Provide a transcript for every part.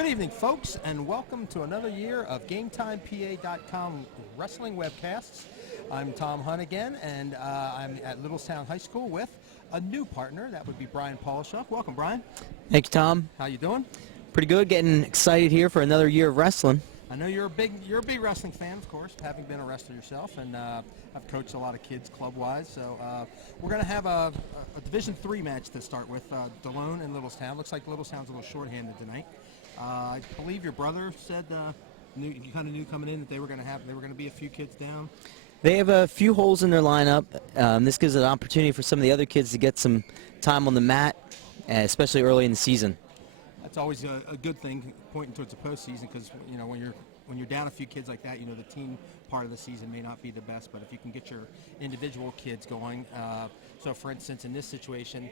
Good evening, folks, and welcome to another year of GameTimePA.com wrestling webcasts. I'm Tom Hunt again, and I'm at Littlestown High School with a new partner. That would be Brian Polishuk. Welcome, Brian. Thank you, Tom. How you doing? Pretty good. Getting excited here for another year of wrestling. I know you're a big wrestling fan, of course, having been a wrestler yourself, and I've coached a lot of kids club-wise. So we're going to have a Division III match to start with, Delone and Littlestown. Looks like Littlestown's a little shorthanded tonight. I believe your brother said you kind of knew coming in that they were going to be a few kids down. They have a few holes in their lineup. This gives an opportunity for some of the other kids to get some time on the mat, especially early in the season. That's always a good thing, pointing towards the postseason, because you know when you're down a few kids like that, you know the team part of the season may not be the best, but if you can get your individual kids going. So, for instance, in this situation,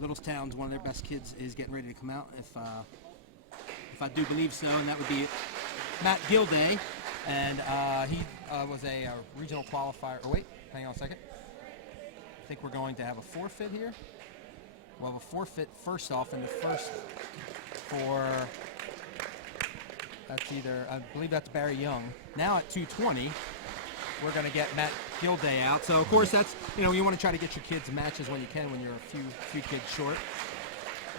Littlestown's one of their best kids is getting ready to come out. If I do believe so, and that would be Matt Gilday, and he was a regional qualifier. Oh wait, hang on a second. I think we're going to have a forfeit here. We'll have a forfeit first off in the first for, that's either, I believe that's Barry Young. Now at 2:20, we're going to get Matt Gilday out. So of course that's, you want to try to get your kids matches when you can when you're a few kids short.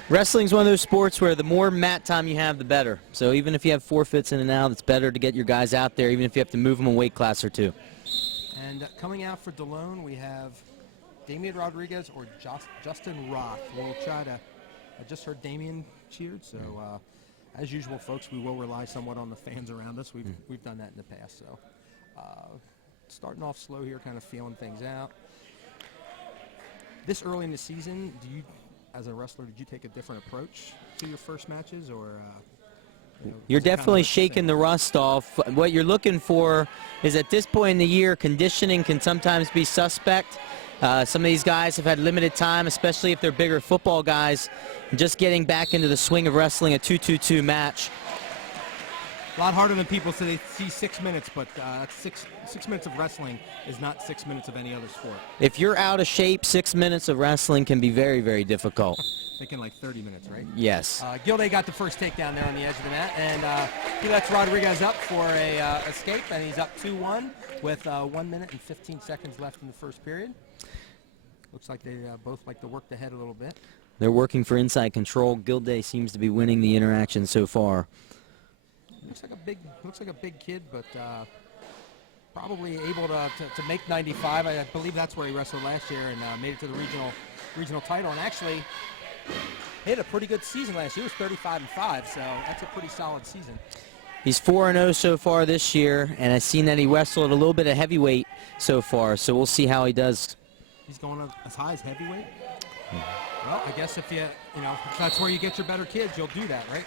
Wrestling's one of those sports where the more mat time you have, the better. So even if you have forfeits in and out, it's better to get your guys out there, even if you have to move them a weight class or two. And coming out for Delone, we have Damian Rodriguez or Justin Roth. We'll try to, I just heard Damian cheered, so as usual, folks, we will rely somewhat on the fans around us. We've done that in the past. So starting off slow here, kind of feeling things out. This early in the season, as a wrestler, did you take a different approach to your first matches, or you're definitely shaking the rust off. What you're looking for is, at this point in the year, conditioning can sometimes be suspect. Some of these guys have had limited time, especially if they're bigger football guys. Just getting back into the swing of wrestling a 2-2-2 match. A lot harder than people say. They see 6 minutes, but 6 minutes of wrestling is not 6 minutes of any other sport. If you're out of shape, 6 minutes of wrestling can be very, very difficult. Thinking like 30 minutes, right? Yes. Gilday got the first takedown there on the edge of the mat, and he lets Rodriguez up for a escape, and he's up 2-1 with 1 minute and 15 seconds left in the first period. Looks like they both like to work the head a little bit. They're working for inside control. Gilday seems to be winning the interaction so far. Looks like a big kid, but probably able to make 95. I believe that's where he wrestled last year and made it to the regional title. And actually, he had a pretty good season last year. He was 35-5, so that's a pretty solid season. He's 4-0 so far this year, and I've seen that he wrestled a little bit of heavyweight so far. So we'll see how he does. He's going as high as heavyweight. Well, I guess if if that's where you get your better kids, you'll do that, right?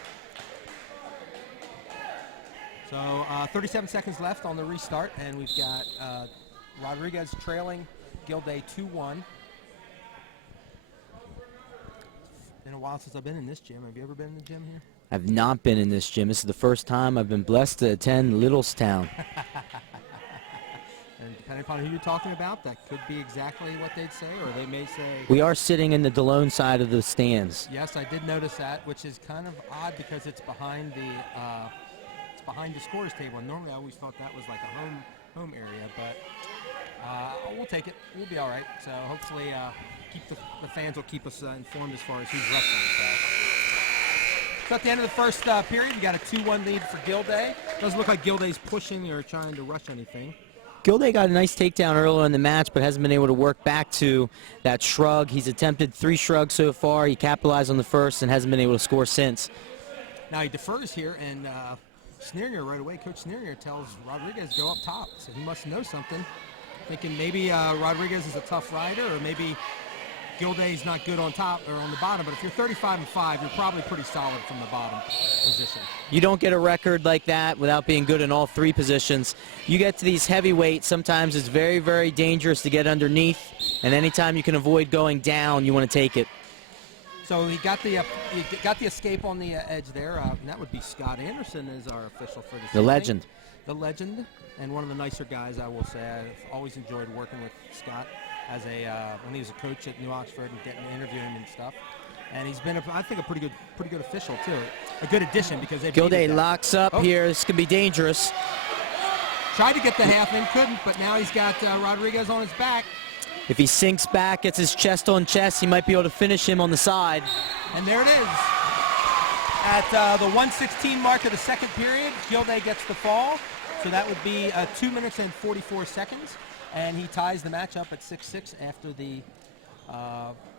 So 37 seconds left on the restart, and we've got Rodriguez trailing Gilday 2-1. Been a while since I've been in this gym. Have you ever been in the gym here? I've not been in this gym. This is the first time I've been blessed to attend Littlestown. And depending upon who you're talking about, that could be exactly what they'd say, or they may say... We are sitting in the Delone side of the stands. Yes, I did notice that, which is kind of odd because it's behind the scorers table. And normally I always thought that was like a home area, but we'll take it. We'll be all right. So hopefully the fans will keep us informed as far as who's wrestling. So at the end of the first period, you got a 2-1 lead for Gilday. Doesn't look like Gilday's pushing or trying to rush anything. Gilday got a nice takedown earlier in the match, but hasn't been able to work back to that shrug. He's attempted 3 shrugs so far. He capitalized on the first and hasn't been able to score since. Now he defers here, and Sneeringer right away. Coach Sneeringer tells Rodriguez go up top, so he must know something. Thinking maybe Rodriguez is a tough rider, or maybe Gilday's not good on top or on the bottom. But if you're 35-5, you're probably pretty solid from the bottom position. You don't get a record like that without being good in all 3 positions. You get to these heavyweights, sometimes it's very, very dangerous to get underneath, and anytime you can avoid going down, you want to take it. So he got the escape on the edge there. And that would be Scott Anderson is our official for this. The legend. The legend, and one of the nicer guys, I will say. I've always enjoyed working with Scott as when he was a coach at New Oxford and getting to interview him and stuff. And he's been, I think, a pretty good official too. A good addition because they've Gilday needed that. locks up here. This could be dangerous. Tried to get the half in, couldn't, but now he's got Rodriguez on his back. If he sinks back, gets his chest on chest, he might be able to finish him on the side. And there it is. At the 1:16 mark of the second period, Gilday gets the fall. So that would be 2 minutes and 44 seconds. And he ties the match up at 6-6 after the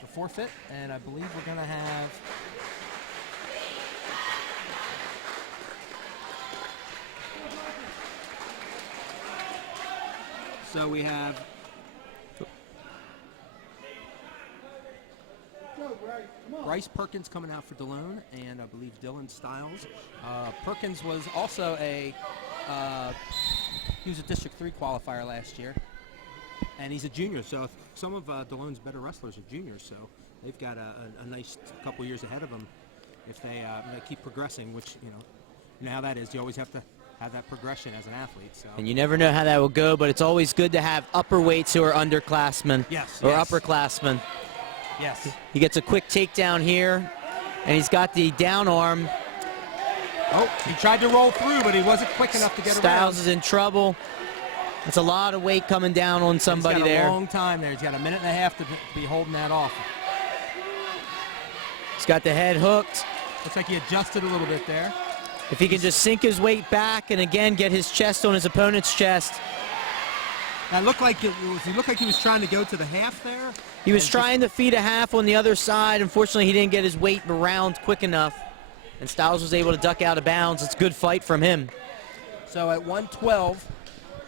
forfeit. And I believe we're going to have... So we have... Bryce Perkins coming out for Delone, and I believe Dylan Stiles. Perkins was also he was a District 3 qualifier last year, and he's a junior. So some of Delone's better wrestlers are juniors, so they've got a nice couple years ahead of them if they keep progressing. Which you know how that is. You always have to have that progression as an athlete. So. And you never know how that will go, but it's always good to have upper weights who are underclassmen or upperclassmen. Yes. He gets a quick takedown here, and he's got the down arm. Oh, he tried to roll through, but he wasn't quick enough to get around. Stiles is in trouble. That's a lot of weight coming down on somebody there. He's got a long time there. He's got a minute and a half to be holding that off. He's got the head hooked. Looks like he adjusted a little bit there. If he can just sink his weight back and again get his chest on his opponent's chest. That looked like he was trying to go to the half there. He was trying to feed a half on the other side. Unfortunately, he didn't get his weight around quick enough, and Stiles was able to duck out of bounds. It's a good fight from him. So at 1:12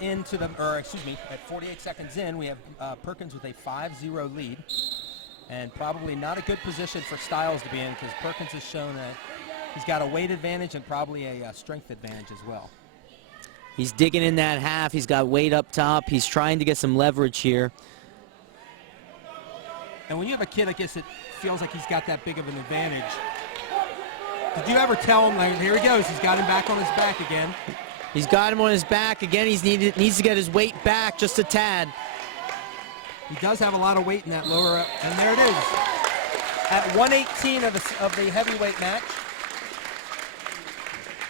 at 48 seconds in, we have Perkins with a 5-0 lead, and probably not a good position for Stiles to be in because Perkins has shown that he's got a weight advantage and probably a strength advantage as well. He's digging in that half. He's got weight up top. He's trying to get some leverage here. And when you have a kid, I guess it feels like he's got that big of an advantage. Did you ever tell him, like, here he goes, he's got him back on his back again. He's got him on his back. Again, he needs to get his weight back just a tad. He does have a lot of weight in that lower, and there it is. At 1:18 of the heavyweight match,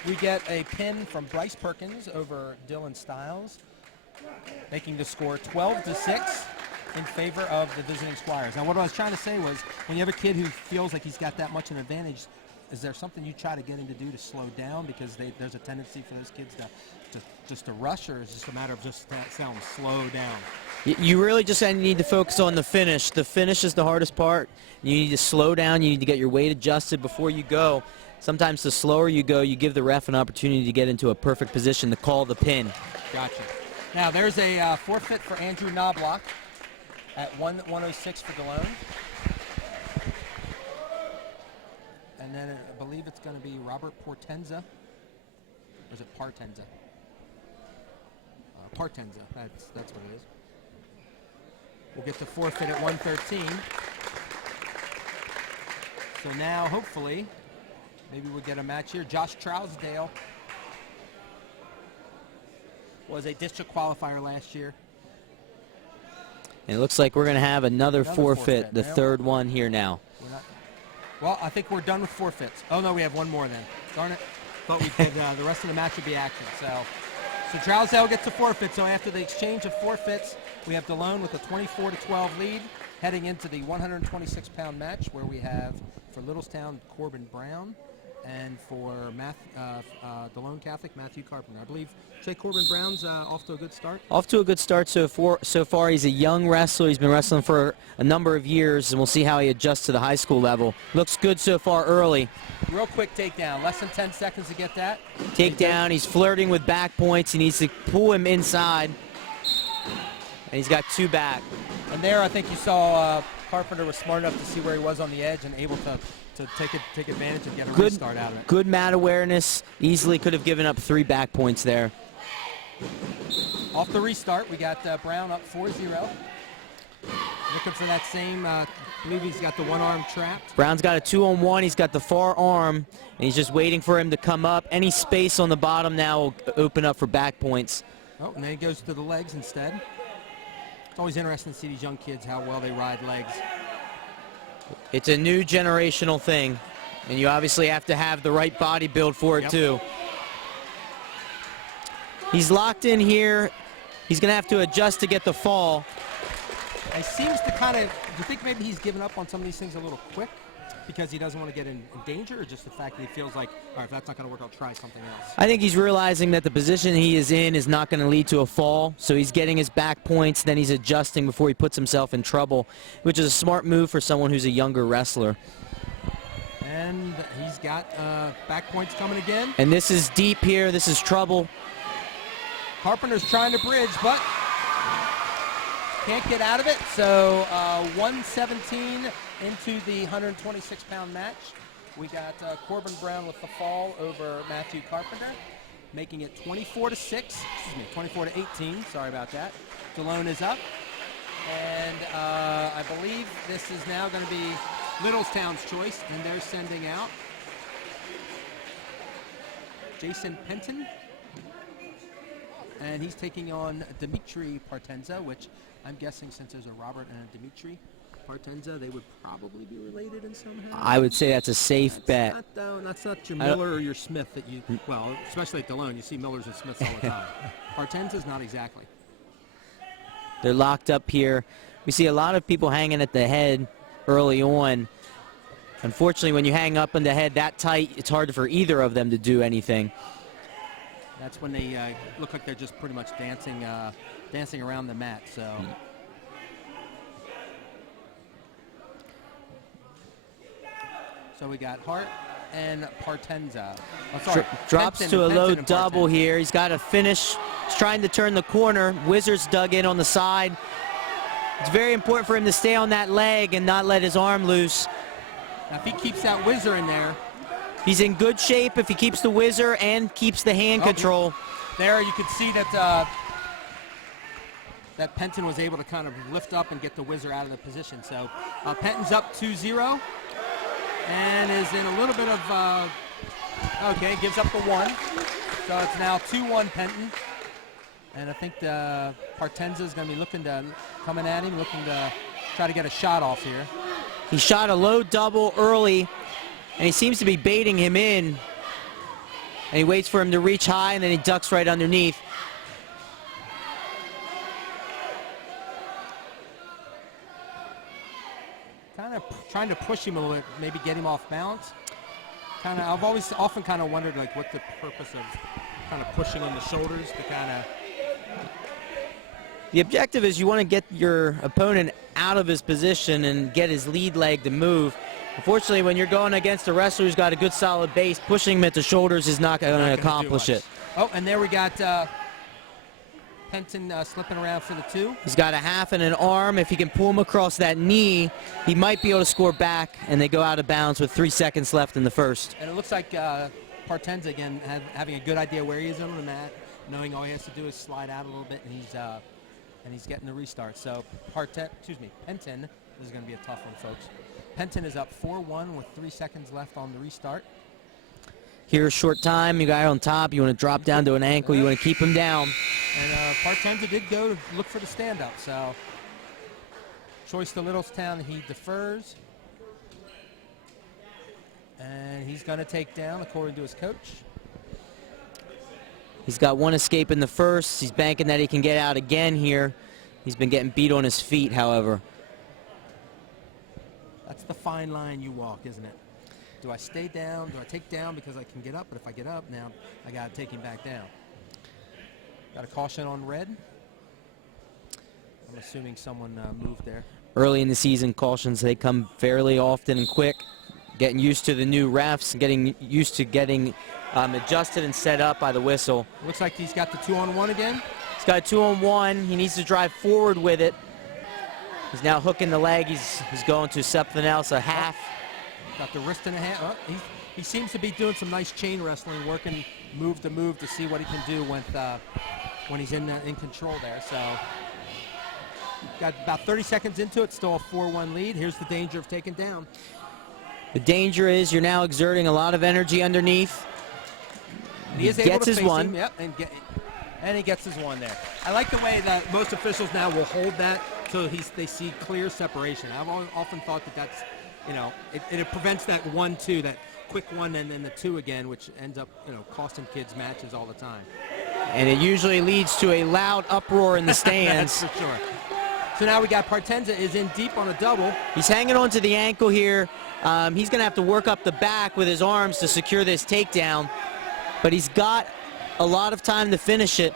we get a pin from Bryce Perkins over Dylan Stiles, making the score 12-6 in favor of the visiting Squires. Now, what I was trying to say was, when you have a kid who feels like he's got that much an advantage, is there something you try to get him to do to slow down? Because there's a tendency for those kids to rush, or is it just a matter of just telling them slow down? You really just need to focus on the finish. The finish is the hardest part. You need to slow down. You need to get your weight adjusted before you go. Sometimes the slower you go, you give the ref an opportunity to get into a perfect position to call the pin. Gotcha. Now, there's a forfeit for Andrew Knobloch at 1:06 for Delone. And then I believe it's going to be Robert Portenza. Or is it Partenza? Partenza. That's what it is. We'll get the forfeit at 1:13. So now, hopefully, maybe we'll get a match here. Josh Trousdale was a district qualifier last year. And it looks like we're going to have another forfeit, the third one here now. Well, I think we're done with forfeits. Oh, no, we have one more then. Darn it. But we could, the rest of the match would be action. So Trousdale gets the forfeit. So after the exchange of forfeits, we have Delone with a 24-12 lead heading into the 126-pound match where we have for Littlestown, Corbin Brown, and for Delone Catholic, Matthew Carpenter. I believe Jay Corbin Brown's off to a good start. Off to a good start so far. He's a young wrestler. He's been wrestling for a number of years, and we'll see how he adjusts to the high school level. Looks good so far early. Real quick takedown. Less than 10 seconds to get that. Takedown. He's flirting with back points. He needs to pull him inside. And he's got two back. And there I think you saw Carpenter was smart enough to see where he was on the edge and able to take advantage and get a restart out of it. Good mat awareness. Easily could have given up 3 back points there. Off the restart, we got Brown up 4-0. Looking for that same, I believe he's got the one arm trapped. Brown's got a 2-on-1. He's got the far arm, and he's just waiting for him to come up. Any space on the bottom now will open up for back points. Oh, and then he goes to the legs instead. It's always interesting to see these young kids, how well they ride legs. It's a new generational thing, and you obviously have to have the right body build for it, too. He's locked in here. He's going to have to adjust to get the fall. He seems to kind of, do you think maybe he's given up on some of these things a little quick because he doesn't want to get in danger, or just the fact that he feels like, all right, if that's not going to work, I'll try something else? I think he's realizing that the position he is in is not going to lead to a fall, so he's getting his back points, then he's adjusting before he puts himself in trouble, which is a smart move for someone who's a younger wrestler. And he's got back points coming again. And this is deep here. This is trouble. Carpenter's trying to bridge, but can't get out of it. So 117 into the 126-pound match. We got Corbin Brown with the fall over Matthew Carpenter, making it 24-18. Sorry about that. Delone is up. And I believe this is now going to be Littlestown's choice, and they're sending out Jason Penton. And he's taking on Dimitri Partenza, which I'm guessing since there's a Robert and a Dimitri Partenza, they would probably be related in some way. I would say that's a safe bet. Not, though, that's not your Miller or your Smith that you, well, especially at Delone, you see Millers and Smiths all the time. Partenza's not exactly. They're locked up here. We see a lot of people hanging at the head early on. Unfortunately, when you hang up on the head that tight, it's hard for either of them to do anything. That's when they look like they're just pretty much dancing around the mat. So, so we got Hart and Partenza. Oh, sorry, drops Penton, to a low Penton double Partenza. here. He's got to finish. He's trying to turn the corner. Wizard's dug in on the side. It's very important for him to stay on that leg and not let his arm loose. Now, if he keeps that Whizzer in there, he's in good shape if he keeps the Whizzer and keeps the hand control. There you could see that that Penton was able to kind of lift up and get the Whizzer out of the position. So Penton's up 2-0 and is in a little bit of, okay, gives up the 1. So it's now 2-1 Penton. And I think the Partenza is going to be coming at him, looking to try to get a shot off here. He shot a low double early, and he seems to be baiting him in. And he waits for him to reach high, and then he ducks right underneath. Kind of trying to push him a little bit, maybe get him off balance. I've often kind of wondered like what the purpose of kind of pushing on the shoulders to kind of. The objective is you want to get your opponent out of his position and get his lead leg to move. Unfortunately, when you're going against a wrestler who's got a good solid base, pushing him at the shoulders is not going to accomplish it. Oh, and there we got Penton slipping around for the 2. He's got a half and an arm. If he can pull him across that knee, he might be able to score back, and they go out of bounds with 3 seconds left in the first. And it looks like Partenza, again, having a good idea where he is on the mat, knowing all he has to do is slide out a little bit, and he's getting the restart. So Penton, this is going to be a tough one, folks. Penton is up 4-1 with 3 seconds left on the restart. Here, a short time. You got it on top. You want to drop down to an ankle. You want to keep him down. And Partenza did go look for the stand-up. So choice to Littlestown. He defers. And he's going to take down, according to his coach. He's got 1 escape in the first. He's banking that he can get out again here. He's been getting beat on his feet, however. That's the fine line you walk, isn't it? Do I stay down? Do I take down because I can get up? But if I get up now, I got to take him back down. Got a caution on red. I'm assuming someone moved there. Early in the season, cautions, they come fairly often and quick. Getting used to the new refs, getting used to getting adjusted and set up by the whistle. Looks like he's got the 2-on-1 again. He's got a 2-on-1. He needs to drive forward with it. He's now hooking the leg. He's going to something else, a half. Got the wrist in the hand. Oh, he seems to be doing some nice chain wrestling, working move to move to see what he can do when he's in control there. So got about 30 seconds into it, still a 4-1 lead. Here's the danger of taking down. The danger is you're now exerting a lot of energy underneath. He is able gets to his face one. him, yep, and he gets his one there. I like the way that most officials now will hold that so they see clear separation. I've often thought that you know, it prevents that 1-2, that quick one and then the 2 again, which ends up, you know, costing kids matches all the time. And it usually leads to a loud uproar in the stands. That's for sure. So now we got Partenza is in deep on a double. He's hanging on to the ankle here. He's going to have to work up the back with his arms to secure this takedown. But he's got a lot of time to finish it.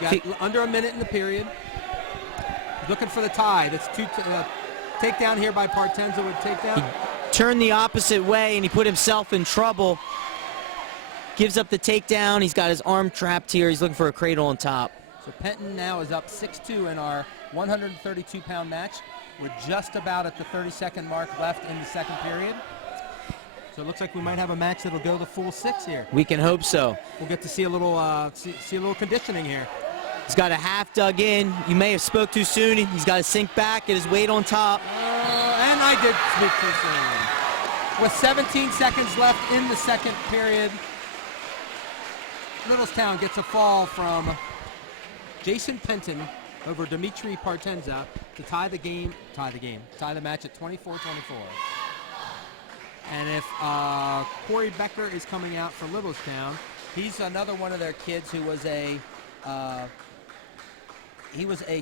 Got under a minute in the period. He's looking for the tie. That's takedown here by Partenza with takedown. He turned the opposite way and he put himself in trouble. Gives up the takedown. He's got his arm trapped here. He's looking for a cradle on top. So Penton now is up 6-2 in our 132-pound match. We're just about at the 30-second mark left in the second period. So it looks like we might have a match that'll go the full 6 here. We can hope so. We'll get to see a little see a little conditioning here. He's got a half dug in. You may have spoke too soon. He's got to sink back, get his weight on top. And I did speak too soon. With 17 seconds left in the second period, Littlestown gets a fall from Jason Penton over Dimitri Partenza to tie the match at 24-24. And if Corey Becker is coming out for Littlestown, he's another one of their kids who was a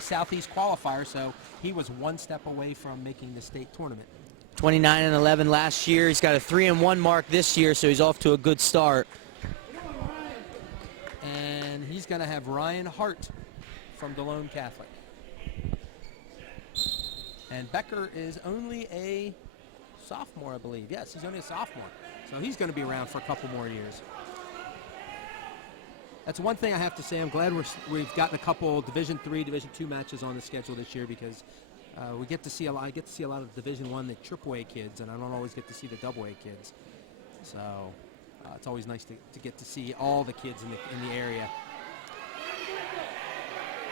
Southeast qualifier, so he was one step away from making the state tournament. 29-11 last year. He's got a 3-1 mark this year, so he's off to a good start. And he's going to have Ryan Hart from Delone Catholic. And Becker is only a sophomore, I believe. Yes, he's only a sophomore. So he's going to be around for a couple more years. That's one thing I have to say. I'm glad we've gotten a couple Division III, Division II matches on the schedule this year because I get to see a lot of Division I, the AAA kids, and I don't always get to see the AA kids. So it's always nice to get to see all the kids in the area.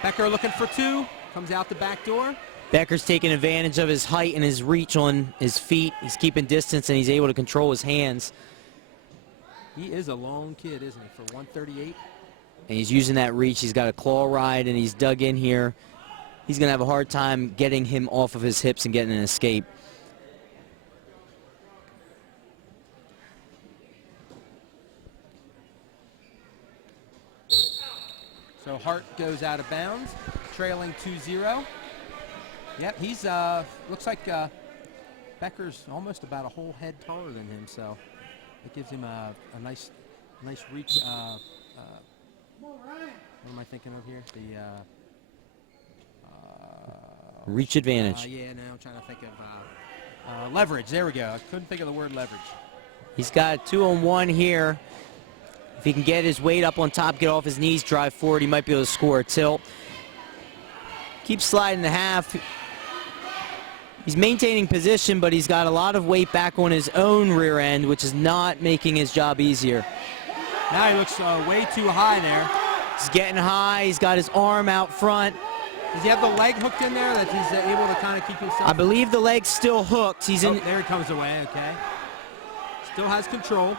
Becker looking for 2, comes out the back door. Becker's taking advantage of his height and his reach on his feet. He's keeping distance and he's able to control his hands. He is a long kid, isn't he, for 138? And he's using that reach. He's got a claw ride and he's dug in here. He's going to have a hard time getting him off of his hips and getting an escape. So Hart goes out of bounds, trailing 2-0. Yep, he's looks like Becker's almost about a whole head taller than him, so it gives him a nice reach. What am I thinking of here? The reach advantage. Yeah, now I'm trying to think of leverage. There we go. I couldn't think of the word leverage. He's got a 2-on-1 here. If he can get his weight up on top, get off his knees, drive forward, he might be able to score a tilt. Keeps sliding the half. He's maintaining position, but he's got a lot of weight back on his own rear end, which is not making his job easier. Now he looks way too high there. He's getting high. He's got his arm out front. Does he have the leg hooked in there that he's able to kind of keep himself? I believe the leg's still hooked. He's in. There it comes away, okay. Still has control.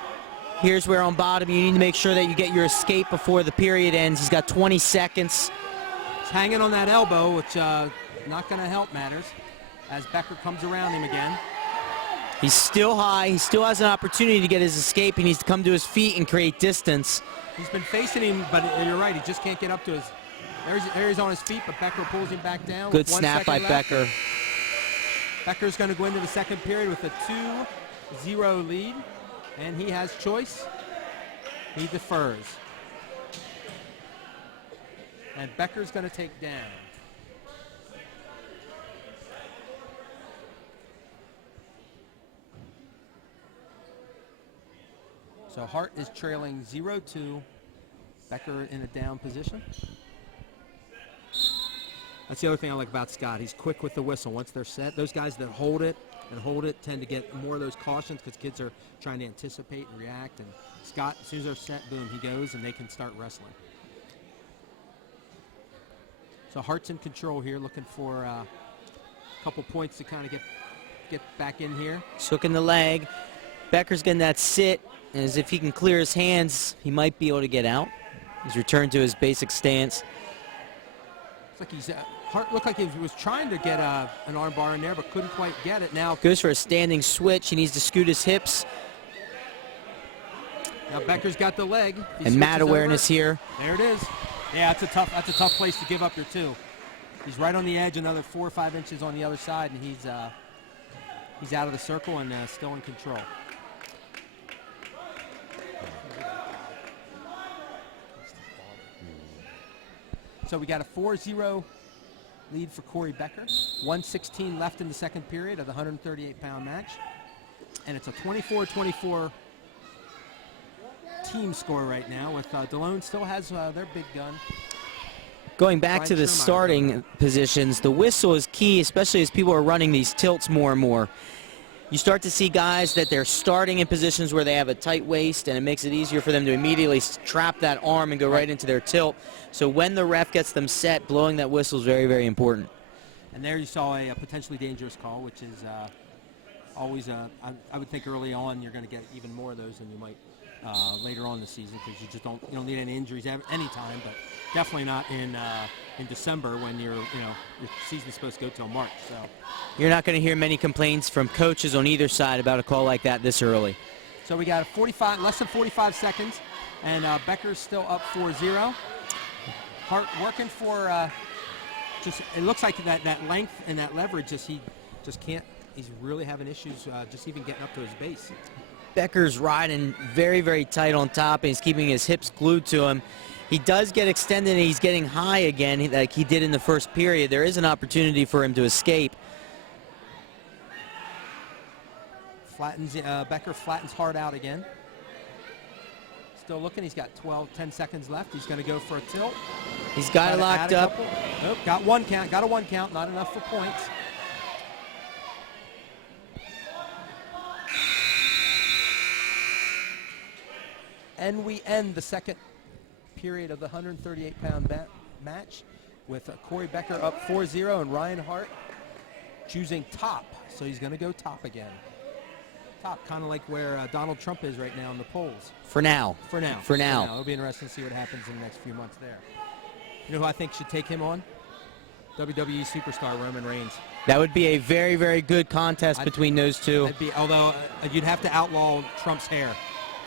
Here's where on bottom you need to make sure that you get your escape before the period ends. He's got 20 seconds. He's hanging on that elbow, which not going to help matters as Becker comes around him again. He's still high. He still has an opportunity to get his escape. He needs to come to his feet and create distance. He's been facing him, but you're right. He just can't get up to his. There he's on his feet, but Becker pulls him back down. Good snap by Becker. Becker's going to go into the second period with a 2-0 lead, and he has choice. He defers. And Becker's going to take down. So Hart is trailing 0-2. Becker in a down position. That's the other thing I like about Scott. He's quick with the whistle. Once they're set, those guys that hold it tend to get more of those cautions because kids are trying to anticipate and react. And Scott, as soon as they're set, boom, he goes and they can start wrestling. So Hart's in control here, looking for a couple points to kind of get back in here. He's hooking the leg. Becker's getting that sit. As if he can clear his hands, he might be able to get out. He's returned to his basic stance. Looks like he's Hart looked like he was trying to get an arm bar in there, but couldn't quite get it. Now goes for a standing switch. He needs to scoot his hips. Now Becker's got the leg. And mat awareness here. There it is. Yeah, that's a tough place to give up your 2. He's right on the edge, another 4 or 5 inches on the other side, and he's out of the circle and still in control. So we got a 4-0 lead for Corey Becker. 1:16 left in the second period of the 138-pound match, and it's a 24-24 team score right now. With Delone still has their big gun. Going back to the starting positions, the whistle is key, especially as people are running these tilts more and more. You start to see guys that they're starting in positions where they have a tight waist, and it makes it easier for them to immediately trap that arm and go right into their tilt. So when the ref gets them set, blowing that whistle is very, very important. And there you saw a potentially dangerous call, which is always, I would think early on you're going to get even more of those than you might later on in the season, because you don't need any injuries any time, but definitely not in December when your season's supposed to go till March. So you're not going to hear many complaints from coaches on either side about a call like that this early. So we got less than 45 seconds, and Becker's still up 4-0. Hart working for it looks like that length and that leverage, he just can't. He's really having issues just even getting up to his base. Becker's riding very, very tight on top, and he's keeping his hips glued to him. He does get extended, and he's getting high again like he did in the first period. There is an opportunity for him to escape. Becker flattens Hart out again. Still looking. He's got 10 seconds left. He's going to go for a tilt. He's got it locked up. Nope, got one count. Got a 1 count. Not enough for points. And we end the second period of the 138-pound match with Corey Becker up 4-0 and Ryan Hart choosing top. So he's going to go top again. Top, kind of like where Donald Trump is right now in the polls. For now. It'll be interesting to see what happens in the next few months there. You know who I think should take him on? WWE superstar Roman Reigns. That would be a very, very good contest between those two. Although you'd have to outlaw Trump's hair.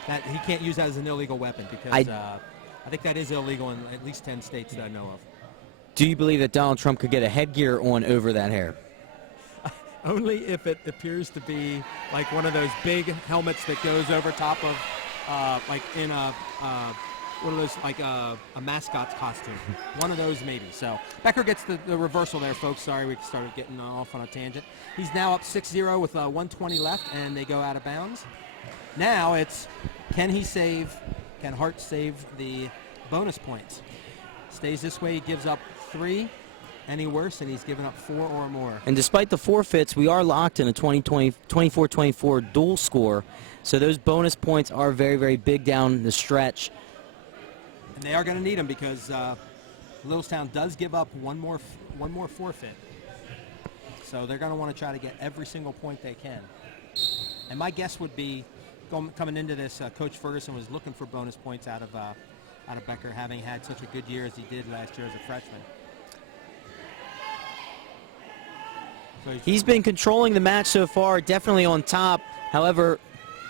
That he can't use that as an illegal weapon, because I think that is illegal in at least 10 states that I know of. Do you believe that Donald Trump could get a headgear on over that hair? Only if it appears to be like one of those big helmets that goes over top of, like in one of those, like a mascot's costume. One of those maybe. So Becker gets the reversal there, folks. Sorry, we started getting off on a tangent. He's now up 6-0 with 1:20 left, and they go out of bounds. Now it's, can Hart save the bonus points? Stays this way, he gives up 3. Any worse, and he's given up 4 or more. And despite the forfeits, we are locked in a 24-24 dual score. So those bonus points are very, very big down the stretch. And they are going to need them, because Littlestown does give up one more forfeit. So they're going to want to try to get every single point they can. And my guess would be, coming into this, Coach Ferguson was looking for bonus points out of Becker, having had such a good year as he did last year as a freshman. So he's been controlling the match so far, definitely on top. However,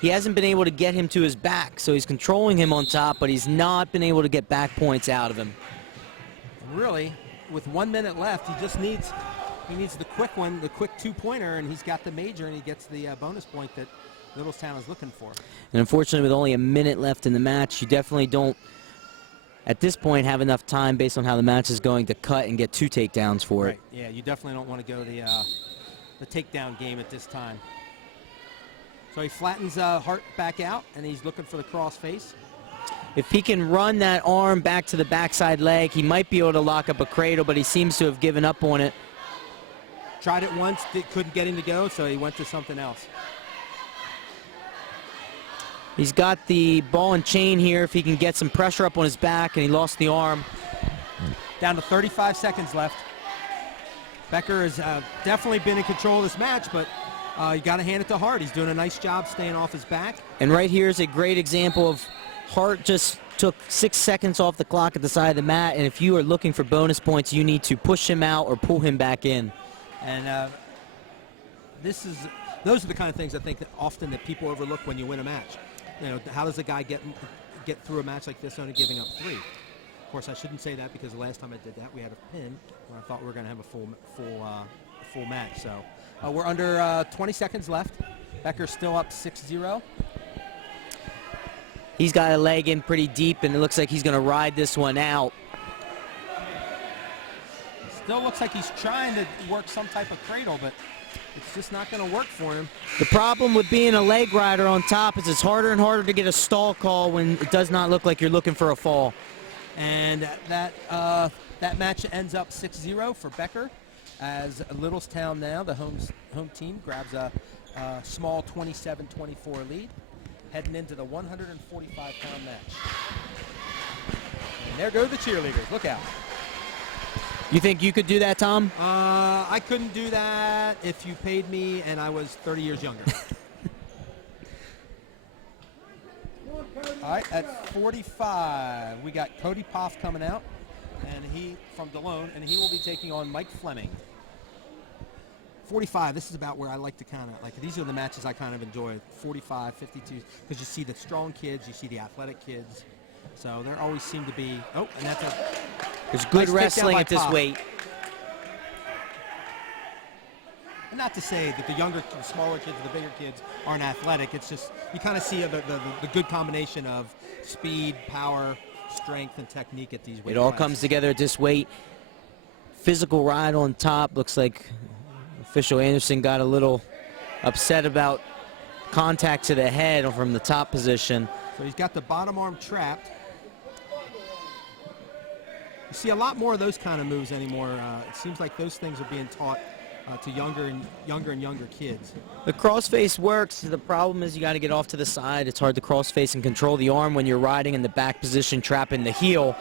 he hasn't been able to get him to his back, so he's controlling him on top, but he's not been able to get back points out of him. Really, with 1 minute left, he needs the quick one, the quick 2-pointer, and he's got the major, and he gets the bonus point that Littlestown is looking for. And unfortunately, with only a minute left in the match, you definitely don't, at this point, have enough time based on how the match is going to cut and get 2 takedowns for it. Yeah, you definitely don't want to go the takedown game at this time. So he flattens Hart back out, and he's looking for the cross face. If he can run that arm back to the backside leg, he might be able to lock up a cradle, but he seems to have given up on it. Tried it once, couldn't get him to go, so he went to something else. He's got the ball and chain here if he can get some pressure up on his back, and he lost the arm. Down to 35 seconds left. Becker has definitely been in control of this match, but you got to hand it to Hart. He's doing a nice job staying off his back. And right here is a great example of Hart just took 6 seconds off the clock at the side of the mat, and if you are looking for bonus points, you need to push him out or pull him back in. And those are the kind of things I think that often that people overlook when you win a match. You know, how does a guy get through a match like this only giving up 3? Of course, I shouldn't say that because the last time I did that, we had a pin where I thought we were going to have a full match. So we're under 20 seconds left. Becker's still up 6-0. He's got a leg in pretty deep, and it looks like he's going to ride this one out. Still looks like he's trying to work some type of cradle, but it's just not going to work for him. The problem with being a leg rider on top is it's harder and harder to get a stall call when it does not look like you're looking for a fall. And that match ends up 6-0 for Becker, as Littlestown now, the home team, grabs a small 27-24 lead, heading into the 145-pound match. And there go the cheerleaders. Look out. You think you could do that, Tom? I couldn't do that if you paid me and I was 30 years younger. All right, at 45, we got Cody Poff coming out, and he from Delone, and he will be taking on Mike Fleming. 45, this is about where I like to kind of, like, these are the matches I kind of enjoy, 45, 52, because you see the strong kids, you see the athletic kids. So there always seem to be, oh, and that's a... There's good nice wrestling at this Poff. weight. And not to say that the smaller kids, the bigger kids aren't athletic. It's just you kind of see the good combination of speed, power, strength, and technique at these weight It all classes. comes together at this weight. Physical ride on top. Looks like official Anderson got a little upset about contact to the head from the top position. So he's got the bottom arm trapped. You see a lot more of those kind of moves anymore. It seems like those things are being taught to younger and younger kids. The crossface works. The problem is you got to get off to the side. It's hard to crossface and control the arm when you're riding in the back position, trapping the heel.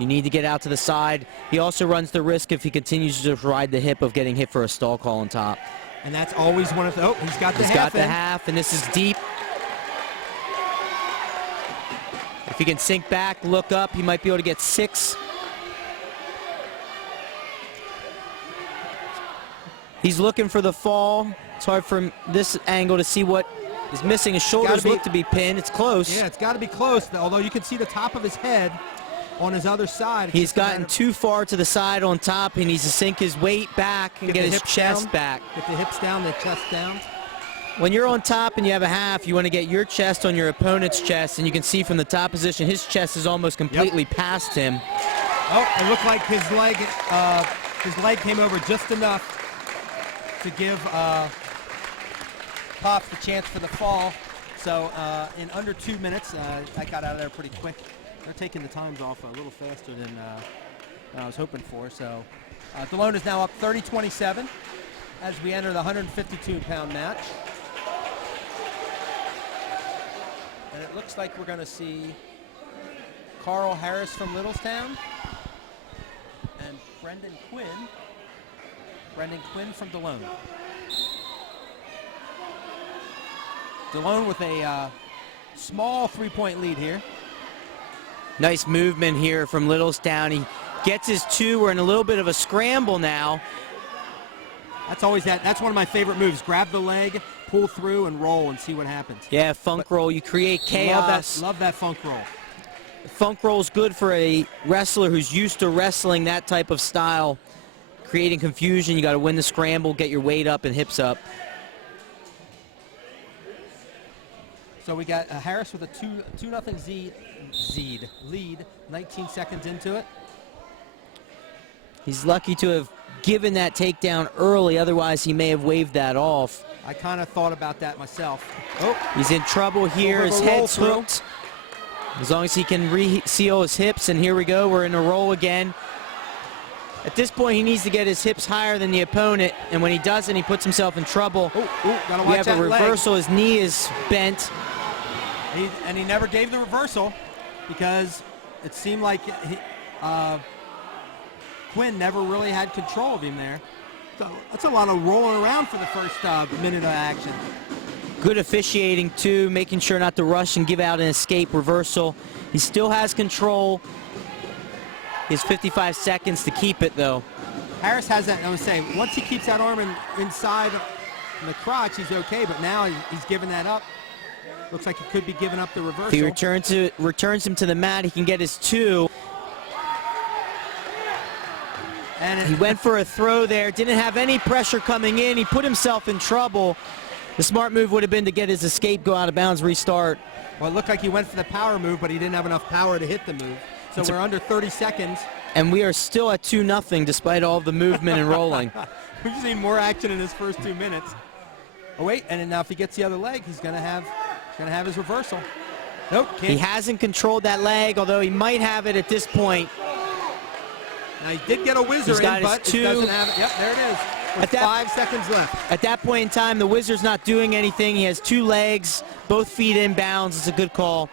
You need to get out to the side. He also runs the risk, if he continues to ride the hip, of getting hit for a stall call on top. And that's always one of the, oh, he's got the half. He's got the in. half, and this is deep. If he can sink back, look up, he might be able to get 6. He's looking for the fall. It's hard from this angle to see what is missing. His shoulders look to be pinned. It's close. Yeah, it's got to be close, although you can see the top of his head on his other side. He's gotten too far to the side on top. He needs to sink his weight back and get his chest back. Get the hips down, the chest down. When you're on top and you have a half, you want to get your chest on your opponent's chest, and you can see from the top position his chest is almost completely past him. Oh, it looked like his leg came over just enough to give Pops the chance for the fall. So in under 2 minutes, I got out of there pretty quick. They're taking the times off a little faster than I was hoping for. So Delone is now up 30-27 as we enter the 152-pound match. And it looks like we're going to see Carl Harris from Littlestown and Brendan Quinn from Delone. Delone with a small 3-point lead here. Nice movement here from Littlestown. He gets his 2. We're in a little bit of a scramble now. That's always that's one of my favorite moves. Grab the leg, pull through, and roll and see what happens. Yeah, funk roll. You create chaos. Love that funk roll. Funk roll is good for a wrestler who's used to wrestling that type of style. Creating confusion, you got to win the scramble, get your weight up and hips up. So we got Harris with a 2-0 Zed lead, 19 seconds into it. He's lucky to have given that takedown early, otherwise he may have waved that off. I kind of thought about that myself. Oh, he's in trouble here. His head's hooked. As long as he can reseal his hips, and here we go. We're in a roll again. At this point, he needs to get his hips higher than the opponent, and when he doesn't, he puts himself in trouble. Gotta watch we have a reversal. Leg. His knee is bent. He never gave the reversal because it seemed like Quinn never really had control of him there. So that's a lot of rolling around for the first minute of action. Good officiating, too, making sure not to rush and give out an escape reversal. He still has control. He has 55 seconds to keep it, though. Harris has that, I was saying, once he keeps that arm inside the crotch, he's okay, but now he's giving that up. Looks like he could be giving up the reversal. If he returns him to the mat, he can get his 2. And he went for a throw there, didn't have any pressure coming in. He put himself in trouble. The smart move would have been to get his escape, go out of bounds, restart. Well, it looked like he went for the power move, but he didn't have enough power to hit the move. So we're under 30 seconds. And we are still at 2-0 despite all the movement and rolling. We've seen more action in his first 2 minutes. Oh, wait, and now if he gets the other leg, he's going to have his reversal. Nope, can't. He hasn't controlled that leg, although he might have it at this point. Now, he did get a whizzer in, but he doesn't have it. Yep, there it is. With 5 seconds left. At that point in time, the whizzer's not doing anything. He has 2 legs, both feet inbounds. It's a good call.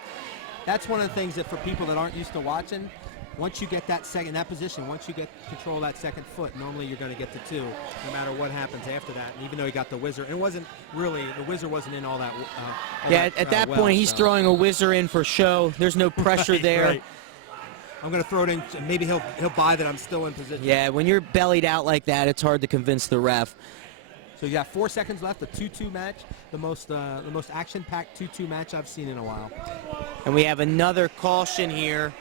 That's one of the things that for people that aren't used to watching, once you get that position, once you get control of that second foot, normally you're going to get the 2, no matter what happens after that. And even though he got the whizzer, it wasn't really, the whizzer wasn't in all that. At that point, he's throwing a whizzer in for show. There's no pressure there. Right. I'm going to throw it in. Maybe he'll buy that I'm still in position. Yeah, when you're bellied out like that, it's hard to convince the ref. So you got 4 seconds left, a 2-2 match, the most action-packed 2-2 match I've seen in a while. And we have another caution here.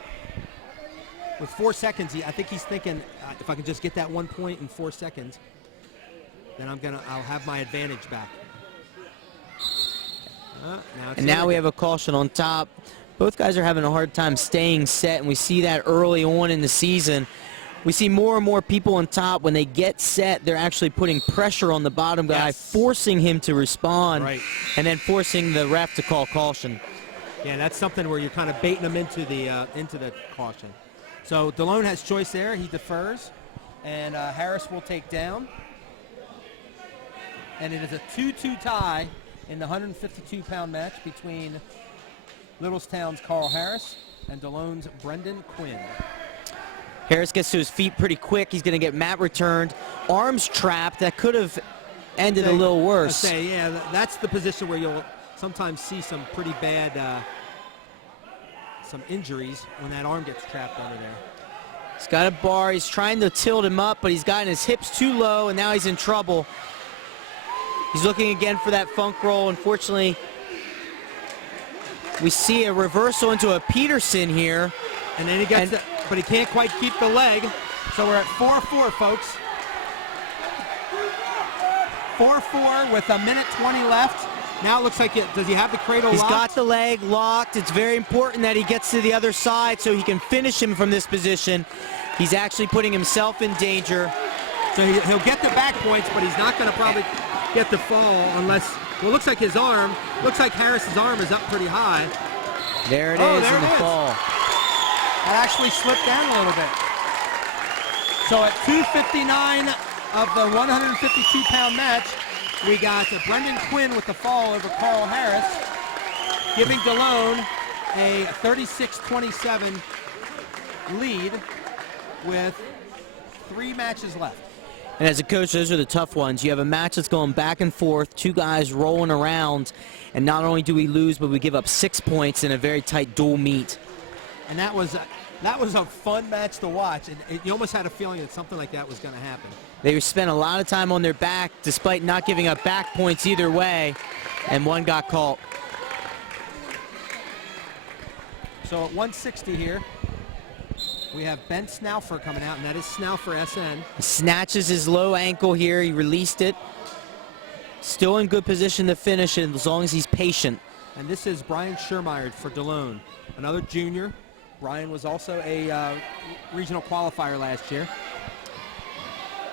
With 4 seconds, I think he's thinking, if I can just get that 1 point in 4 seconds, then I'll have my advantage back. Now we have a caution on top. Both guys are having a hard time staying set, and we see that early on in the season. We see more and more people on top. When they get set, they're actually putting pressure on the bottom guy, forcing him to respond, and then forcing the ref to call caution. Yeah, that's something where you're kind of baiting them into the caution. So Delone has choice there. He defers, and Harris will take down. And it is a 2-2 tie in the 152-pound match between Littlestown's Carl Harris and Delone's Brendan Quinn. Harris gets to his feet pretty quick. He's going to get mat returned. Arms trapped. That could have ended a little worse. Yeah, that's the position where you'll sometimes see some pretty bad some injuries when that arm gets trapped under there. He's got a bar. He's trying to tilt him up, but he's gotten his hips too low, and now he's in trouble. He's looking again for that funk roll. Unfortunately, we see a reversal into a Peterson here. And then he gets it, but he can't quite keep the leg. So we're at 4-4, folks. 4-4 with 1:20 left. Now it looks like does he have the cradle locked? He's got the leg locked. It's very important that he gets to the other side so he can finish him from this position. He's actually putting himself in danger. So he'll get the back points, but he's not going to probably get the fall unless, well, it looks like looks like Harris's arm is up pretty high. There it is in the fall. That actually slipped down a little bit. So at 2:59 of the 152-pound match, we got Brendan Quinn with the fall over Carl Harris, giving Delone a 36-27 lead with 3 matches left. And as a coach, those are the tough ones. You have a match that's going back and forth, 2 guys rolling around, and not only do we lose, but we give up 6 points in a very tight dual meet. And that was a fun match to watch, and you almost had a feeling that something like that was going to happen. They spent a lot of time on their back, despite not giving up back points either way, and one got caught. So at 160 here, we have Ben Snaufer coming out, and that is Snaufer SN. He snatches his low ankle here. He released it. Still in good position to finish it as long as he's patient. And this is Brian Schermeyer for Delone, another junior. Brian was also a regional qualifier last year.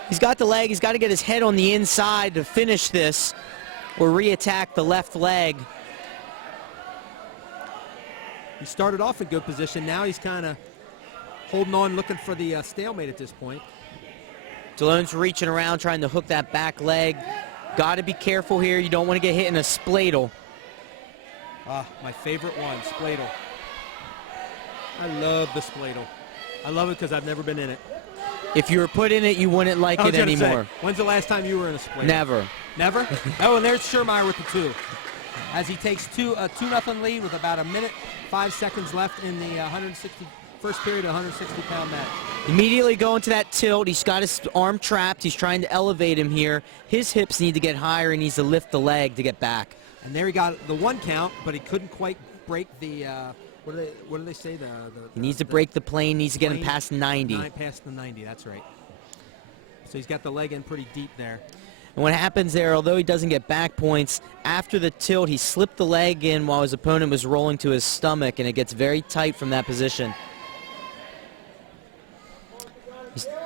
He's got the leg. He's got to get his head on the inside to finish this or re-attack the left leg. He started off in good position. Now he's kind of holding on, looking for the stalemate at this point. Delone's reaching around, trying to hook that back leg. Got to be careful here. You don't want to get hit in a spladle. My favorite one, spladle. I love the spladle. I love it because I've never been in it. If you were put in it, you wouldn't like it anymore. When's the last time you were in a spladle? Never. Never? Oh, and there's Schermeyer with the 2. as he takes a 2-0 lead with about a minute 5 seconds left in the first period of 160-pound match. Immediately going to that tilt. He's got his arm trapped. He's trying to elevate him here. His hips need to get higher. He needs to lift the leg to get back. And there he got the 1 count, but he couldn't quite break the, what do they say? He needs to break the plane, needs to get him past 90. Past the 90, that's right. So he's got the leg in pretty deep there. And what happens there, although he doesn't get back points, after the tilt, he slipped the leg in while his opponent was rolling to his stomach, and it gets very tight from that position.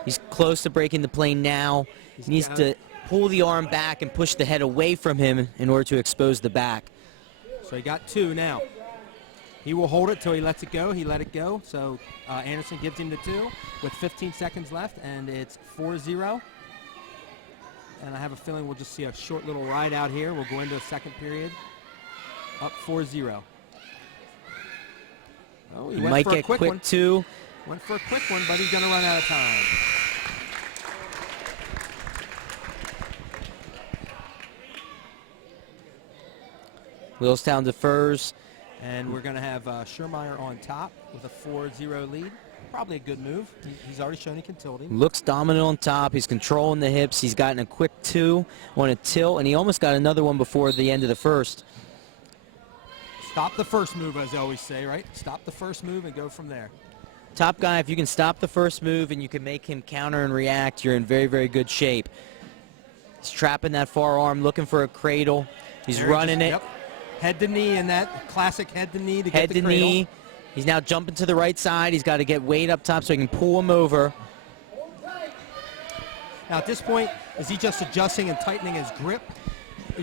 He's close to breaking the plane now. He needs to pull the arm back and push the head away from him in order to expose the back. So he got 2 now. He will hold it till he lets it go. He let it go. So Anderson gives him the 2 with 15 seconds left, and it's 4-0. And I have a feeling we'll just see a short little ride out here. We'll go into the second period. Up 4-0. Oh, he might get quick one. 2. Went for a quick one, but he's going to run out of time. Littlestown defers. And we're going to have Schurmeyer on top with a 4-0 lead. Probably a good move. He's already shown he can tilt him. Looks dominant on top. He's controlling the hips. He's gotten a quick 2 on a tilt, and he almost got another one before the end of the first. Stop the first move, as I always say, right? Stop the first move and go from there. Top guy, if you can stop the first move and you can make him counter and react, you're in very, very good shape. He's trapping that far arm, looking for a cradle. He's running it. Yep. Head to knee in that classic head to knee to get head the to cradle. knee. He's now jumping to the right side. He's got to get weight up top so he can pull him over. Now at this point, is he just adjusting and tightening his grip?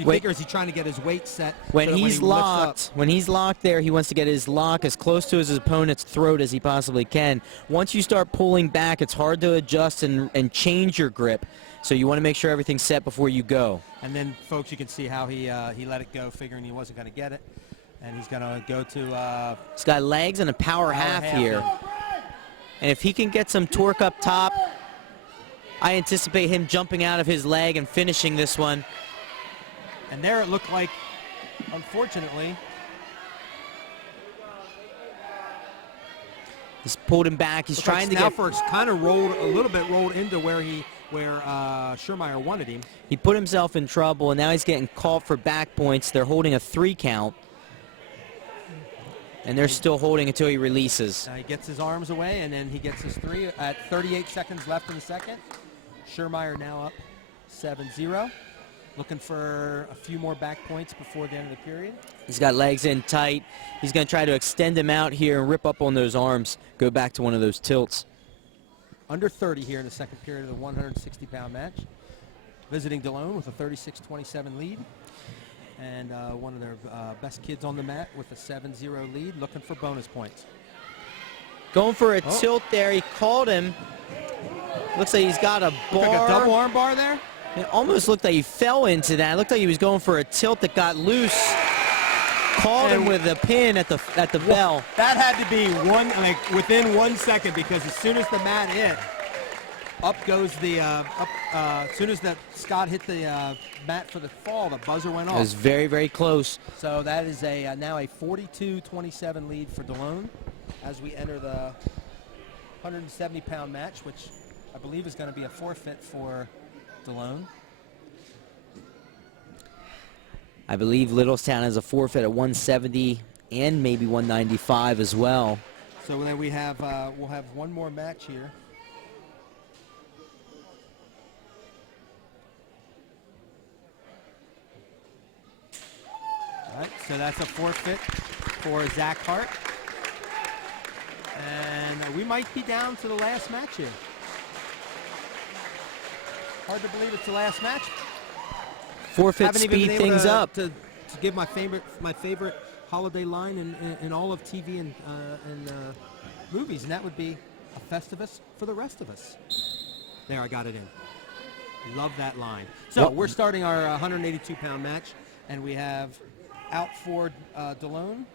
Or is he trying to get his weight set? When so he's locked, when he's locked there, he wants to get his lock as close to his opponent's throat as he possibly can. Once you start pulling back, it's hard to adjust and change your grip. So you want to make sure everything's set before you go. And then, folks, you can see how he let it go, figuring he wasn't going to get it. And he's going to go to... he's got legs and a power half here. And if he can get some torque up top, I anticipate him jumping out of his leg and finishing this one. And there it looked like, unfortunately... He's pulled him back. He's trying to get... Snowford's kind of rolled into where Schurmeyer wanted him. He put himself in trouble, and now he's getting called for back points. They're holding a 3 count. And they're still holding until he releases. He gets his arms away, and then he gets his 3 at 38 seconds left in the second. Schurmeyer now up 7-0. Looking for a few more back points before the end of the period. He's got legs in tight. He's going to try to extend him out here and rip up on those arms. Go back to one of those tilts. Under 30 here in the second period of the 160-pound match. Visiting Delone with a 36-27 lead. And one of their best kids on the mat with a 7-0 lead, looking for bonus points. Going for a tilt there. He called him. Looks like he's got a bar. Like a double arm bar there? It almost looked like he fell into that. It looked like he was going for a tilt that got loose. Called him with a pin at the bell. That had to be within 1 second, because as soon as the mat hit, up goes the as soon as that Scott hit the mat for the fall, the buzzer went off. It was very, very close. So that is now a 42-27 lead for Delone as we enter the 170-pound match, which I believe is going to be a forfeit for Delone. I believe Littlestown has a forfeit at 170 and maybe 195 as well. So then we'll have one more match here. All right, so that's a forfeit for Zach Hart. And we might be down to the last match here. Hard to believe it's the last match. Forfeit speed things up. To give my favorite holiday line in all of TV and movies, and that would be a Festivus for the rest of us. There, I got it in. Love that line. So we're starting our 182-pound match, and we have out for Delone.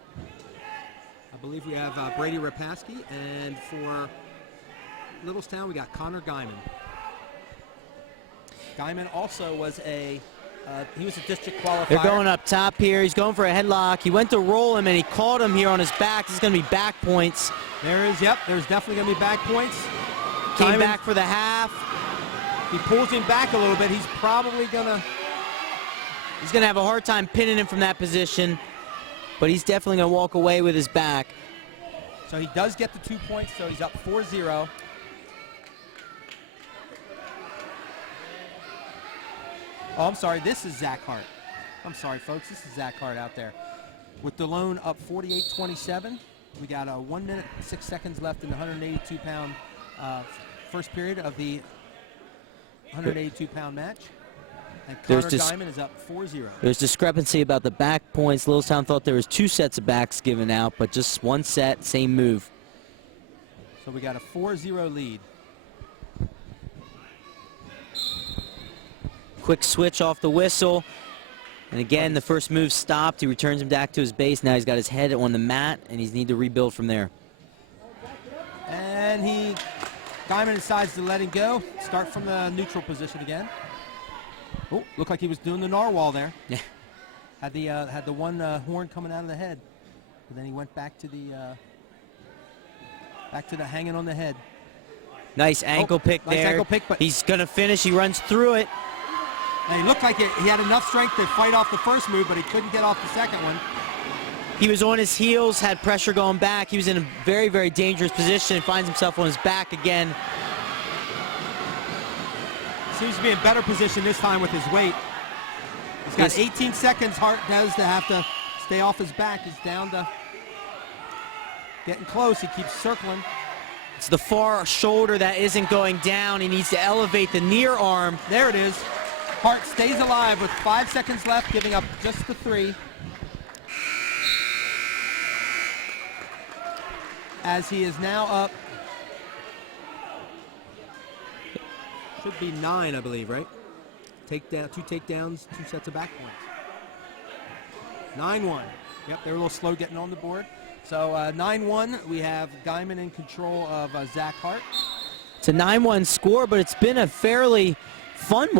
I believe we have Brady Rapaski, and for Littlestown we got Connor Guyman. Guyman also was a He was a district qualifier. They're going up top here. He's going for a headlock. He went to roll him, and he caught him here on his back. This is going to be back points. There's definitely going to be back points. Came back for the half. He pulls him back a little bit. He's probably going to... He's going to have a hard time pinning him from that position, but he's definitely going to walk away with his back. So he does get the 2 points, so he's up 4-0. Oh, I'm sorry. This is Zach Hart. I'm sorry, folks. This is Zach Hart out there. With Delone up 48-27. We got 1 minute, 6 seconds left in the 182-pound first period of the 182-pound match. And Connor Diamond is up 4-0. There's discrepancy about the back points. Littlestown thought there was 2 sets of backs given out, but just 1 set, same move. So we got a 4-0 lead. Quick switch off the whistle. And again, the first move stopped. He returns him back to his base. Now he's got his head on the mat, and he's need to rebuild from there. And Diamond decides to let him go. Start from the neutral position again. Oh, looked like he was doing the narwhal there. Yeah. Had the one horn coming out of the head, and then he went back to the hanging on the head. Nice ankle pick there. Nice ankle pick, but he's gonna finish. He runs through it. And he looked like he had enough strength to fight off the first move, but he couldn't get off the second one. He was on his heels, had pressure going back. He was in a very, very dangerous position and finds himself on his back again. Seems to be in better position this time with his weight. He's got 18 seconds. Hart does to have to stay off his back. He's down to getting close. He keeps circling. It's the far shoulder that isn't going down. He needs to elevate the near arm. There it is. Hart stays alive with 5 seconds left, giving up just the 3. As he is now up, should be 9, I believe, right? 2 takedowns, 2 sets of back points. 9-1. Yep, they were a little slow getting on the board. So 9-1, we have Diamond in control of Zach Hart. It's a 9-1 score, but it's been a fairly fun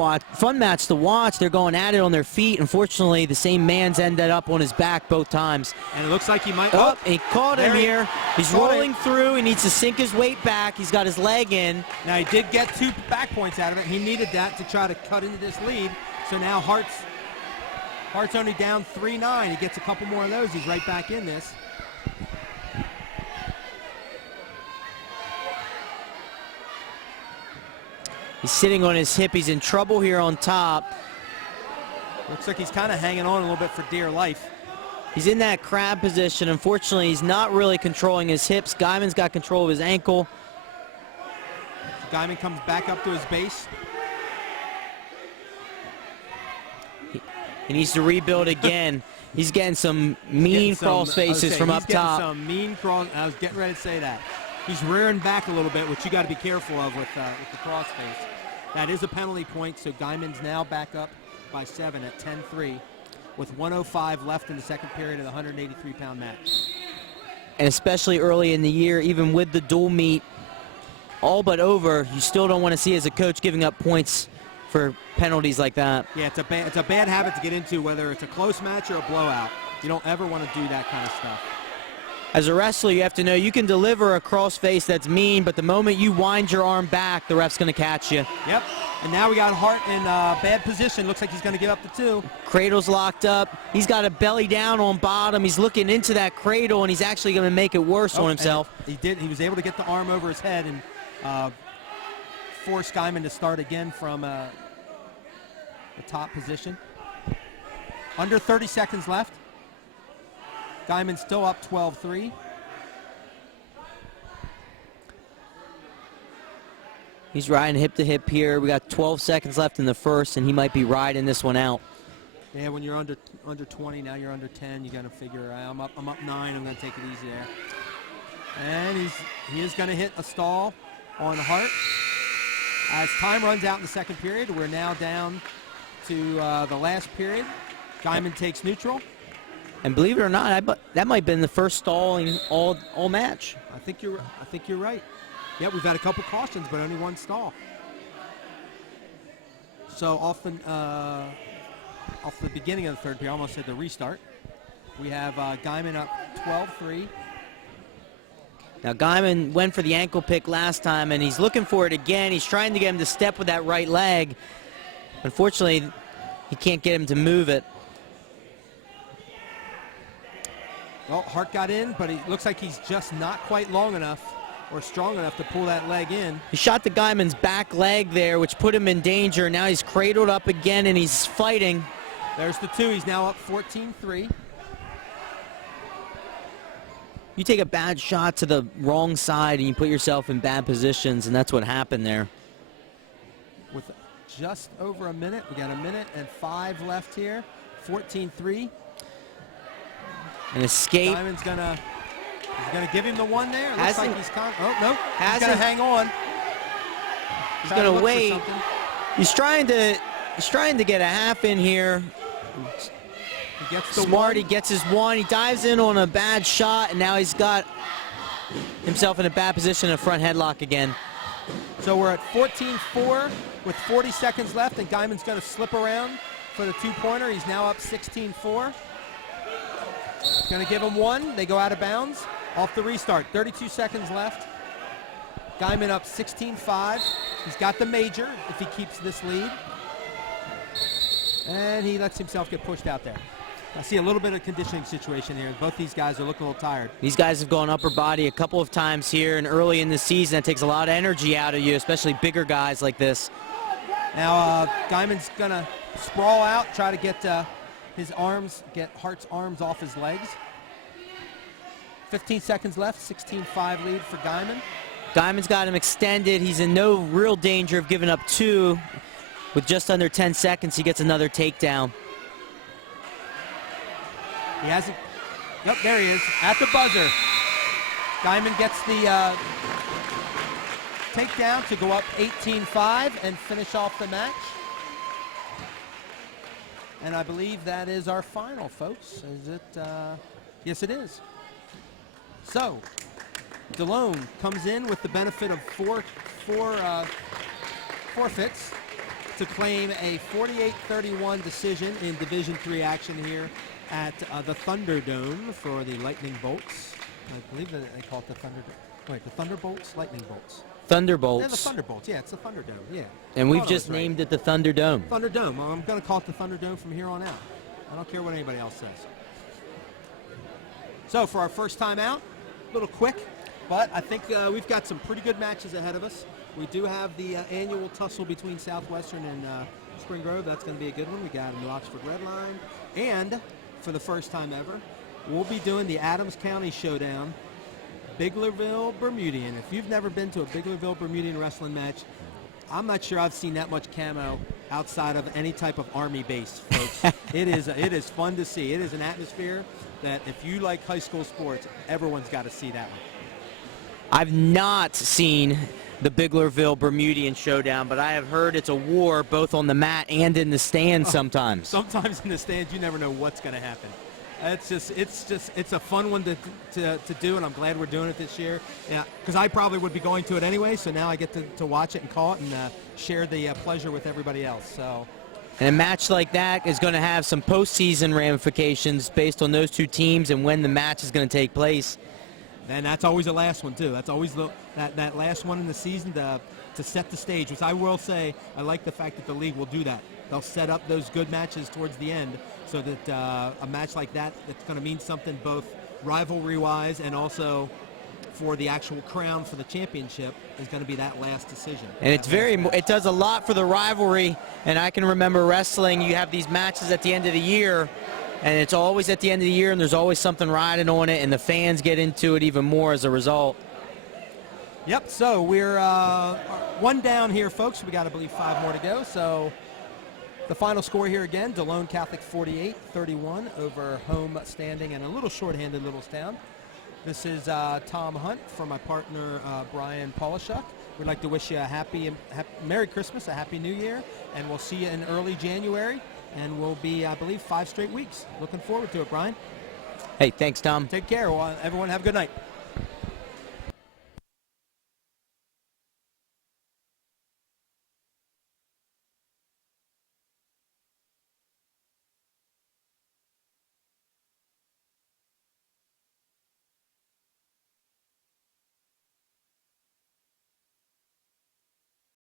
match to watch. They're going at it on their feet. Unfortunately, the same man's ended up on his back both times. And it looks like he might... Oh, he caught him here. He's rolling through. He needs to sink his weight back. He's got his leg in. Now, he did get 2 back points out of it. He needed that to try to cut into this lead. So now Hart's only down 3-9. He gets a couple more of those. He's right back in this. He's sitting on his hip. He's in trouble here on top. Looks like he's kind of hanging on a little bit for dear life. He's in that crab position. Unfortunately, he's not really controlling his hips. Guyman's got control of his ankle. Guyman comes back up to his base. He needs to rebuild again. He's getting some mean cross faces from up top. Some mean cross. I was getting ready to say that. He's rearing back a little bit, which you got to be careful of with the cross face. That is a penalty point, so Guyman's now back up by 7 at 10-3 with 1:05 left in the second period of the 183-pound match. And especially early in the year, even with the dual meet all but over, you still don't want to see as a coach giving up points for penalties like that. Yeah, it's a bad habit to get into, whether it's a close match or a blowout. You don't ever want to do that kind of stuff. As a wrestler, you have to know you can deliver a crossface that's mean, but the moment you wind your arm back, the ref's going to catch you. Yep. And now we got Hart in bad position. Looks like he's going to give up the 2. Cradle's locked up. He's got a belly down on bottom. He's looking into that cradle, and he's actually going to make it worse on himself. He did. He was able to get the arm over his head and force Guyman to start again from the top position. Under 30 seconds left. Guyman's still up 12-3. He's riding hip to hip here. We got 12 seconds left in the first, and he might be riding this one out. Yeah, when you're under 20, now you're under 10. You got to figure, I'm up 9. I'm going to take it easy there. And he is going to hit a stall on Hart. As time runs out in the second period, we're now down to the last period. Guyman takes neutral. And believe it or not, that might have been the first stall in all match. I think you're right. Yeah, we've had a couple cautions, but only 1 stall. So often, off the beginning of the third period, almost at the restart. We have Guyman up 12-3. Now, Guyman went for the ankle pick last time, and he's looking for it again. He's trying to get him to step with that right leg. Unfortunately, he can't get him to move it. Well, Hart got in, but he looks like he's just not quite long enough or strong enough to pull that leg in. He shot the Guyman's back leg there, which put him in danger. Now he's cradled up again, and he's fighting. There's the two. He's now up 14-3. You take a bad shot to the wrong side, and you put yourself in bad positions, and that's what happened there. With just over a minute, we got 1 minute and 5 left here. 14-3. An escape. Guyman's gonna give him the one there. Looks Hasn't- like he's oh no, he's hasn't- gonna hang on. He's Trying to gonna look for wait. something. He's trying to get a half in here. He gets the Smart, one. he gets his one. He dives in on a bad shot, and now he's got himself in a bad position, a front headlock again. So we're at 14-4 with 40 seconds left, and Guyman's gonna slip around for the two-pointer. He's now up 16-4. He's gonna give him one. They go out of bounds. Off the restart. 32 seconds left. Guyman up 16-5. He's got the major if he keeps this lead. And he lets himself get pushed out there. I see a little bit of conditioning situation here. Both these guys are looking a little tired. These guys have gone upper body a couple of times here, and early in the season, that takes a lot of energy out of you, especially bigger guys like this. Now Guyman's gonna sprawl out, try to get get Hart's arms off his legs. 15 seconds left, 16-5 lead for Guyman. Guyman's got him extended. He's in no real danger of giving up two. With just under 10 seconds, he gets another takedown. He hasn't. Yep, there he is at the buzzer. Guyman gets the takedown to go up 18-5 and finish off the match. And I believe that is our final, folks. Is it? Yes, it is. So, Delone comes in with the benefit of four forfeits to claim a 48-31 decision in Division III action here at the Thunderdome for the Lightning Bolts. I believe that they call it the Wait, the Thunderbolts? Lightning Bolts. Thunderbolts. Yeah, the Thunderbolts. Yeah, it's the Thunderdome. Yeah. And we've Thought I just was right. named it the Thunderdome. Thunderdome. Well, I'm going to call it the Thunderdome from here on out. I don't care what anybody else says. So for our first time out, a little quick, but I think we've got some pretty good matches ahead of us. We do have the annual tussle between Southwestern and Spring Grove. That's going to be a good one. We got a New Oxford Red Line. And for the first time ever, we'll be doing the Adams County Showdown, Biglerville Bermudian. If you've never been to a Biglerville Bermudian wrestling match, I'm not sure I've seen that much camo outside of any type of Army base, folks. It is fun to see. It is an atmosphere that if you like high school sports, everyone's got to see that one. I've not seen the Biglerville Bermudian Showdown, but I have heard it's a war both on the mat and in the stands sometimes. Sometimes in the stands, you never know what's going to happen. It's a fun one to do, and I'm glad we're doing it this year. Yeah, because I probably would be going to it anyway, so now I get to watch it and call it and share the pleasure with everybody else. So. And a match like that is going to have some postseason ramifications based on those two teams and when the match is going to take place. And that's always the last one, too. That's always that last one in the season to set the stage, which I will say I like the fact that the league will do that. They'll set up those good matches towards the end so that a match like that's going to mean something both rivalry-wise and also for the actual crown for the championship is going to be that last decision. And it does a lot for the rivalry. And I can remember wrestling, you have these matches at the end of the year, and it's always at the end of the year, and there's always something riding on it, and the fans get into it even more as a result. Yep, so we're one down here, folks. We got, I believe, 5 more to go. So the final score here again, Delone Catholic 48-31 over home standing and a little shorthanded Littlestown. This is Tom Hunt from my partner, Brian Polishuk. We'd like to wish you a happy Merry Christmas, a Happy New Year, and we'll see you in early January. And we'll be, I believe, 5 straight weeks. Looking forward to it, Brian. Hey, thanks, Tom. Take care. Well, everyone have a good night.